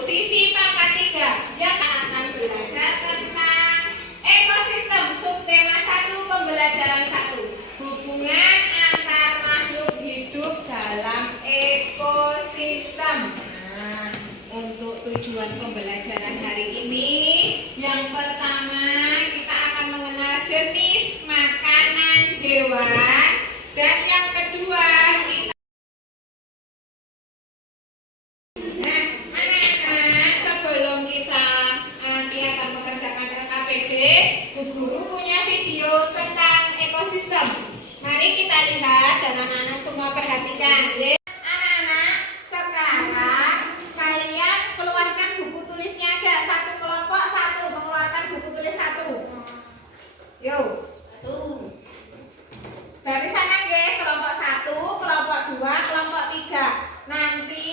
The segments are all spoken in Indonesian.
Sisi pangkat 3 yang akan belajar tentang ekosistem. Subtema 1 pembelajaran 1, hubungan antar makhluk hidup dalam ekosistem. Nah, untuk tujuan pembelajaran hari ini, yang pertama kita akan mengenal jenis makanan hewan, dan yang kedua kita Bu Guru punya video tentang ekosistem. Mari kita lihat dan anak-anak semua perhatikan. Anak-anak, sekarang kalian keluarkan buku tulisnya aja. Satu kelompok satu, mengeluarkan buku tulis satu. Yuk. Dari sana kelompok 1, kelompok 2, kelompok 3. Nanti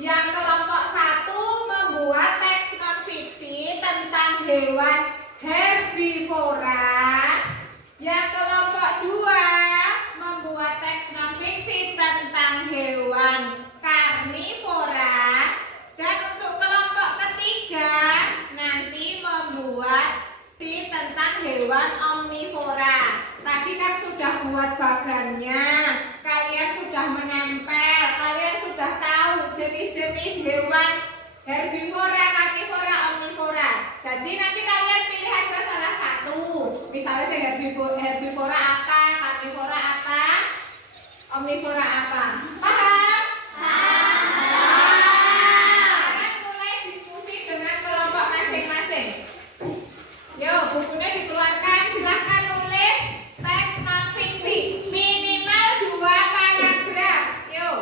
yang kelompok 1 membuat teks non fiksi tentang hewan herbivora, yang kelompok 2 membuat teks non fiksi tentang hewan karnivora, dan untuk kelompok ketiga nanti membuat tentang hewan omnivora. Tadi kan sudah buat bagannya, kalian sudah menempel, kalian sudah tahu jenis-jenis hewan herbivora, karnivora, omnivora. Jadi nanti kalian pilih aja salah satu. Misalnya herbivora apa, karnivora apa, omnivora apa. Paham? Kalian mulai diskusi dengan kelompok masing-masing. Yuk, bukunya dikeluarkan. Silahkan nulis teks non fiksi minimal 2 paragraf. Yuk.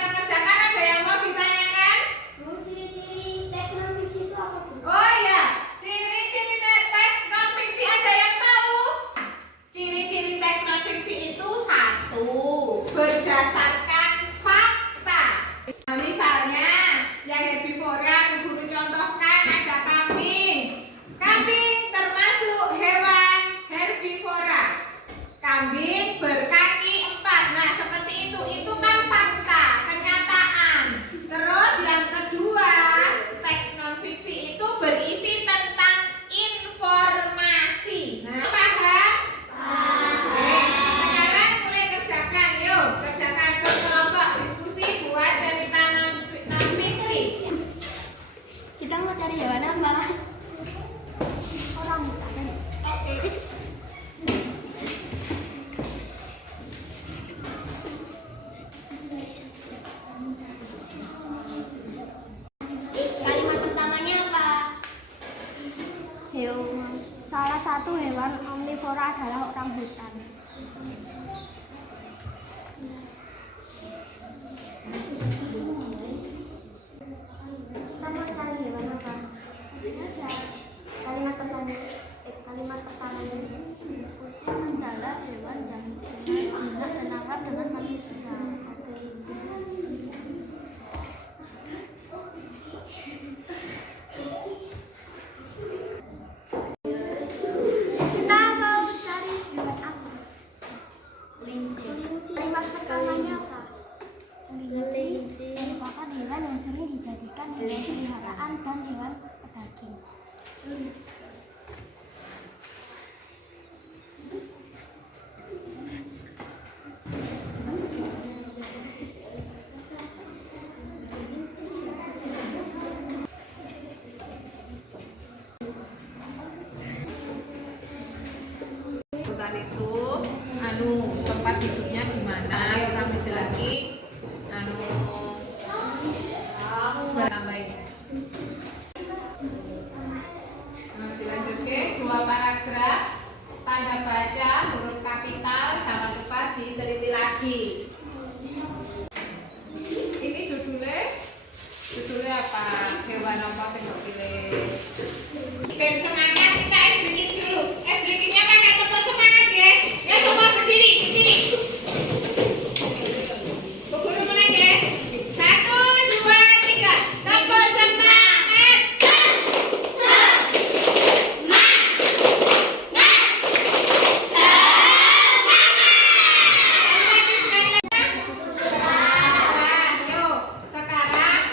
Mengerjakan, ada yang mau ditanyakan? Ciri-ciri teks non fiksi itu apa, Bu? Oh ya, ciri-ciri teks non fiksi ada yang tahu? Ciri-ciri teks non fiksi itu 1, berdasarkan fakta. Nah, misalnya yang herbivora, Bu Guru contohkan ada kambing. Kambing termasuk hewan herbivora. Kambing berkaki 4. Nah, seperti itu kan fakta, kenyataan. Terus yang kedua, teks non fiksi itu berisi tentang informasi. Nah, paham? Sekarang mulai kerjakan. Yuk, kerjakan berkelompok diskusi buat cerita non fiksi. Kita mau cari hewan apa? Orang hutan. Oke. Kalimat pertamanya apa? Salah satu hewan omnivora adalah orang hutan. Kita mau cari hewan apa? Kalimat pertamanya. Kucing adalah hewan yang jinak dan akrab dengan manusia. Kita mau cari hewan apa? Kelinci. Kalimat pertamanya apa? Kelinci merupakan hewan yang sering dijadikan hewan peliharaan dan hewan pedaging. Hutan itu tempat hidupnya di mana? Orang dijelaki tambahin. Dilanjut ke 2 paragraf, tanda baca huruf kapital, jangan lupa diteliti lagi. Ini judulnya apa? Hewan apa sih mau pilih? Ben semangat, kita es breaking dulu. Es breakingnya pakai tepuk semangat ya. Ya semua berdiri. Bu Guru mulai ya. 1, 2, 3. Tepuk semangat. Yuk, sekarang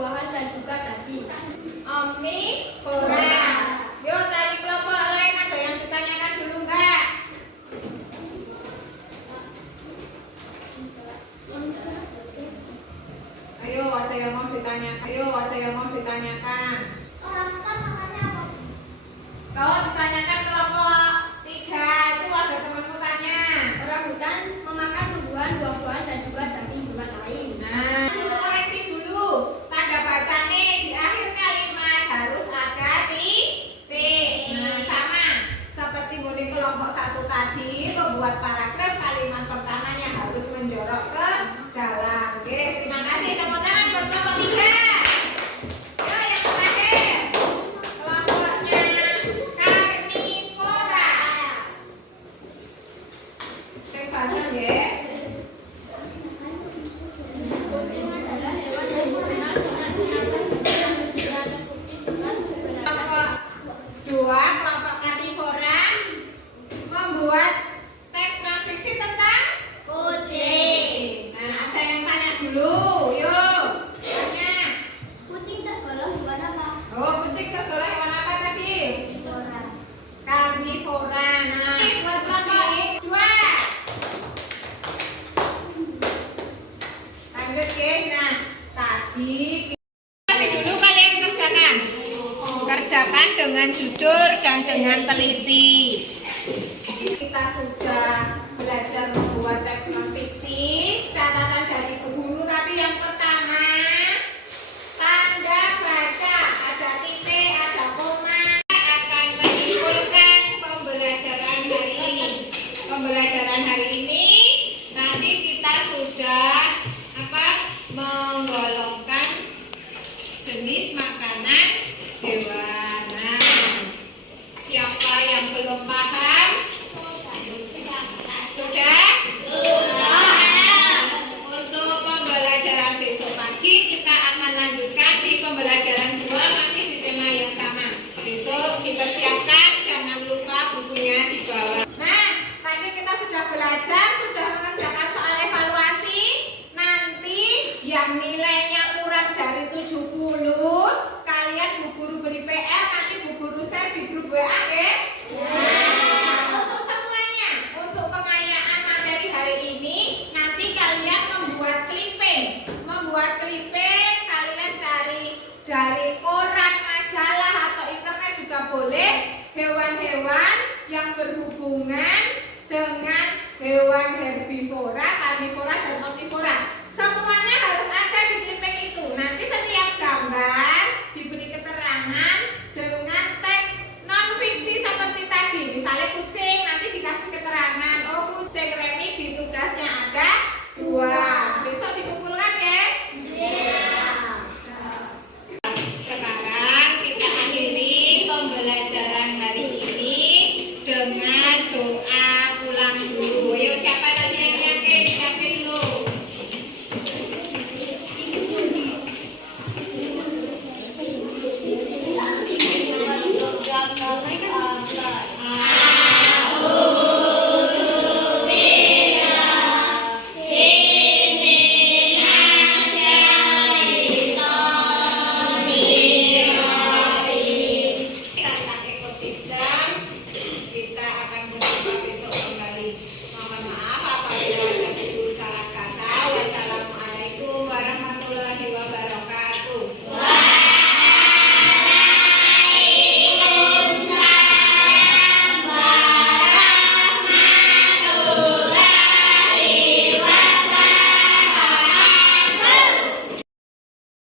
buah-buahan dan juga daging. Omnivora. Yuk dari kelompok lain ada yang ditanyakan dulu enggak? Ayo ada yang mau ditanyakan. Orang hutan makannya apa? Kalau ditanyakan kelompok 3 itu ada temanmu tanya. Orang hutan memakan tumbuhan, buah-buahan dan juga daging hewan lain. Nah, dulu koreksi dulu. Tanda bacanya di akhir kalimat harus ada titik. Nah, sama seperti di kelompok 1 tadi, membuat paragraf kalimat pertamanya harus menjorok ke dalam. Oke, terima kasih. Tepuk tangan buat kelompok 3. Yuk, yang terakhir. Kelompoknya karnivora. Cek bareng ya. Kucing adalah hewan yang dikenal dengan penampakan yang putih dengan sebenarnya. Kelompok 2, kelompok karnivora membuat teks non-fiksi tentang kucing. Nah, ada yang tanya dulu. Yuk, tanya. Kucing tergolong hewan apa? Oh, kucing tergolong hewan apa tadi? Karnivora. Karnivora. Nah, kelompok 2. Lanjut ya. Nah, tadi dulu kalian kerjakan dengan jujur dan dengan teliti. Kita sudah belajar membuat teks non-fiksi. Catatan dari Bu Guru tadi yang pertama, tanda baca ada titik, ada koma, akan menyimpulkan pembelajaran hari ini. Pembelajaran hari ini tadi kita sudah menggolongkan jenis makanan hewan. Nah, siapa yang belum paham? Sudah? Untuk pembelajaran besok pagi kita akan lanjutkan di pembelajaran 2 masih di tema yang sama. Besok dipersiapkan, jangan lupa bukunya dibawa. Nah, tadi kita sudah belajar, sudah mengerjakan soal evaluasi. Nanti yang nilainya kurang dari 70, kalian Bu Guru beri PR, nanti Bu Guru share di grup WA ya. Untuk semuanya, untuk pengayaan materi hari ini, nanti kalian membuat clipping. Kalian cari dari koran, majalah atau internet juga boleh, hewan-hewan yang berhubungan dengan hewan